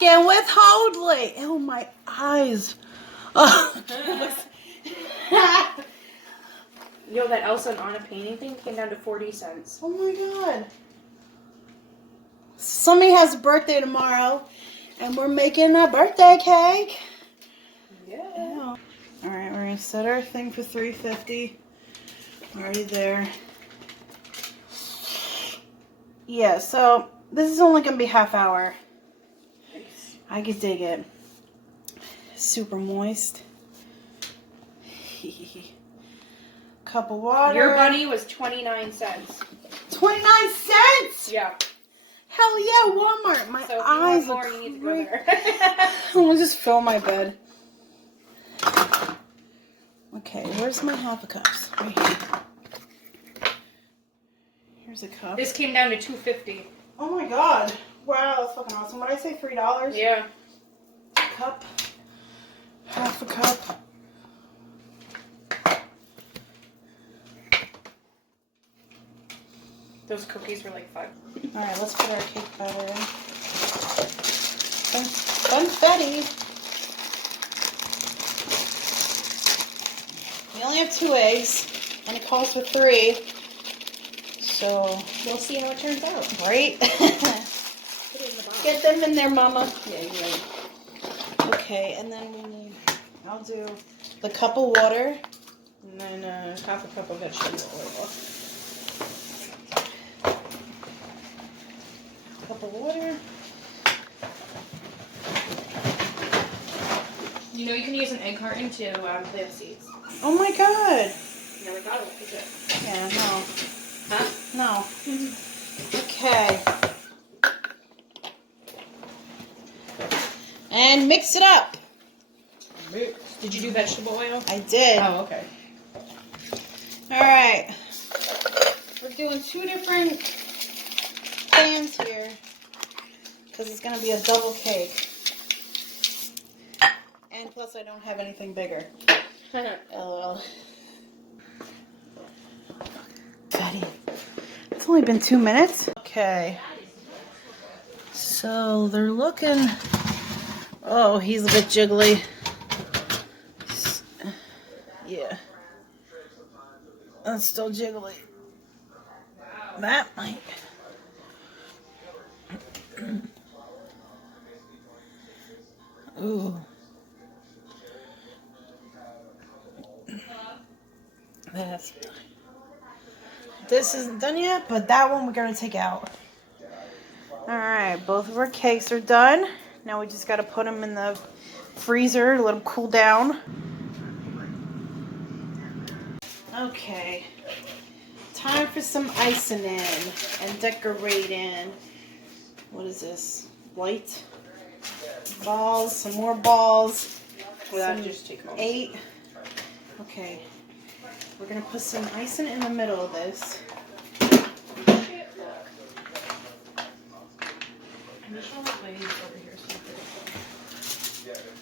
And with Hoadley. Oh, my eyes. Oh. Yo, that Elsa and Anna painting thing came down to 40 cents. Oh my god. Summy has a birthday tomorrow, and we're making a birthday cake. Yeah. Alright, we're gonna set our thing for $3.50. Already there. Yeah, so this is only gonna be half hour. Nice. I could dig it. Super moist. Cup of water. Your buddy was 29 cents. 29 cents? Yeah. Hell yeah, Walmart. My So if eyes you want more, are you need to go great. there. I'll just fill my bed. Okay, where's my half a cups? Right here. Here's a cup. This came down to $2.50. Oh my god. Wow, that's fucking awesome. What did I say, $3? Yeah. Cup. Half a cup. Those cookies were like $5. Alright, let's put our cake batter in. Funfetti. We only have 2 eggs, and it calls for 3. So, We'll see how it turns out. right? Put it in the box. Get them in there, Mama. Yeah, you're right. Okay, and then we need, I'll do the cup of water, and then half a cup of vegetable oil. Cup of water. You know you can use an egg carton to plant seeds. Oh my god. Never thought of it, is it? Yeah, no. Huh? No. Okay. And mix it up. Did you do vegetable oil? I did. Oh, okay. Alright. We're doing 2 different pans here, because it's going to be a double cake. And plus I don't have anything bigger. LOL. Betty. It's only been 2 minutes. Okay. So they're looking... Oh, he's a bit jiggly. Yeah. That's still jiggly. That might... Ooh. That's... This isn't done yet, but that one we're going to take out. Alright, both of our cakes are done. Now we just got to put them in the freezer, let them cool down. Okay. Time for some icing in and decorating. What is this? White? Balls, some more balls. Well, that Some just take home. 8. Okay. We're going to put some icing in the middle of this.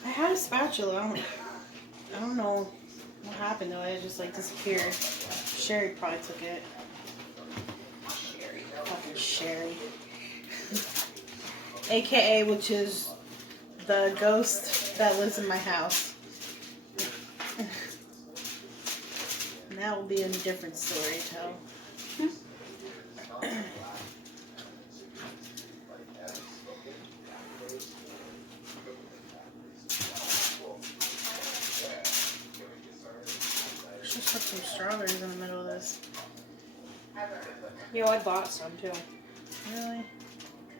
I had a spatula. I don't know what happened though. It just like disappeared. Sherry probably took it. Fucking Sherry. AKA, which is the ghost that lives in my house. And that will be a different story to tell. Should put some strawberries in the middle of this. Yo, I bought some too. Really?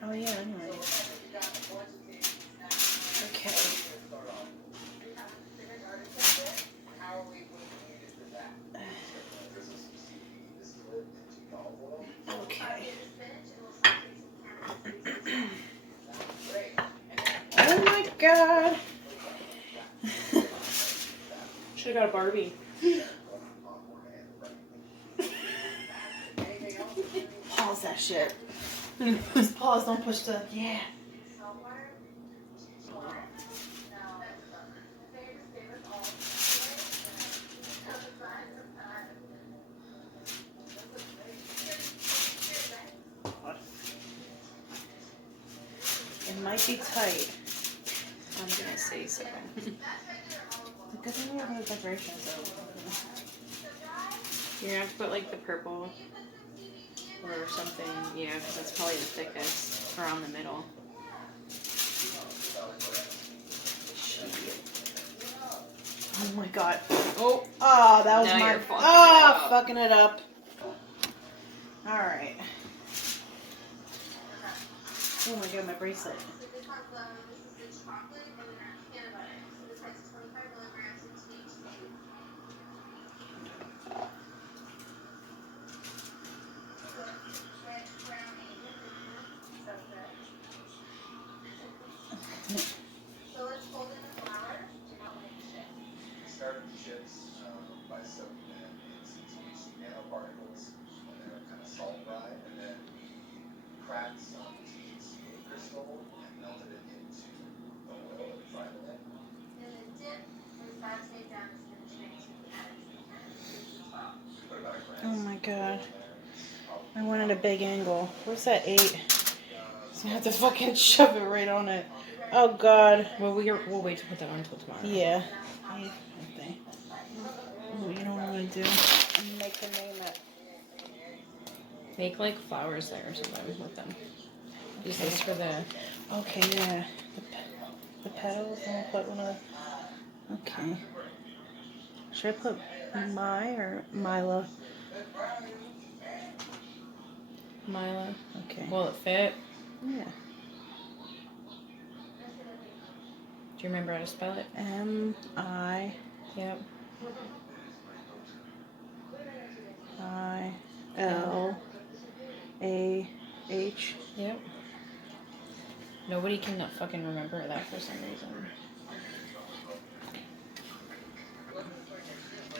Oh yeah, anyway. Okay. Okay. Oh my god. Should've got a Barbie. Pause that shit. Pause, don't push the... Yeah. It might be tight. I'm gonna say so. Because we have the decorations, so. You're gonna have to put like the purple or something, yeah, because that's probably the thickest around the middle. Oh my god. Oh, That was now my. you're fucking it up. Fucking it up. Alright. Oh my god, my bracelet. Start the chips by soaking them in some THC nanoparticles when they're kind of salt dry, and then we cracked some THCA crystal and melted it into the oil and fried it. And the dip is acetate down to the chips and add it. Put about a gram Oh my god. in there. I wanted a big angle. Where's that 8? So I have to fucking shove it right on it. Oh god. well, we'll wait to put that on until tomorrow. Yeah. Okay. Oh, you know what I'm gonna do? Make the name it. Make like flowers there or something with them. Use this for the. Okay, yeah. The petals, I'm gonna put one of the... Okay. Should I put my or Mila? Mila. Okay. Will it fit? Yeah. Do you remember how to spell it? M-I-I-L-A-H. Yep. Yep. Nobody can fucking remember that for some reason.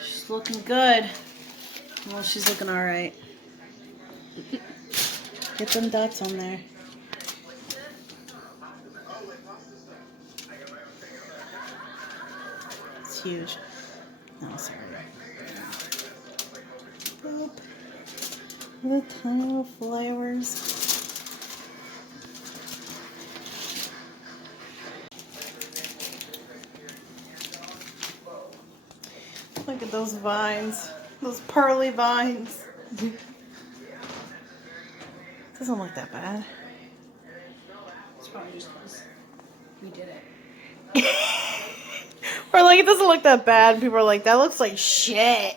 She's looking good. Well, she's looking alright. Get them dots on there. It's huge. No, sorry. Boop. The tiny little flowers. Look at those vines. Those pearly vines. Doesn't look that bad. It's probably just because we did it. We're like, it doesn't look that bad. People are like, that looks like shit.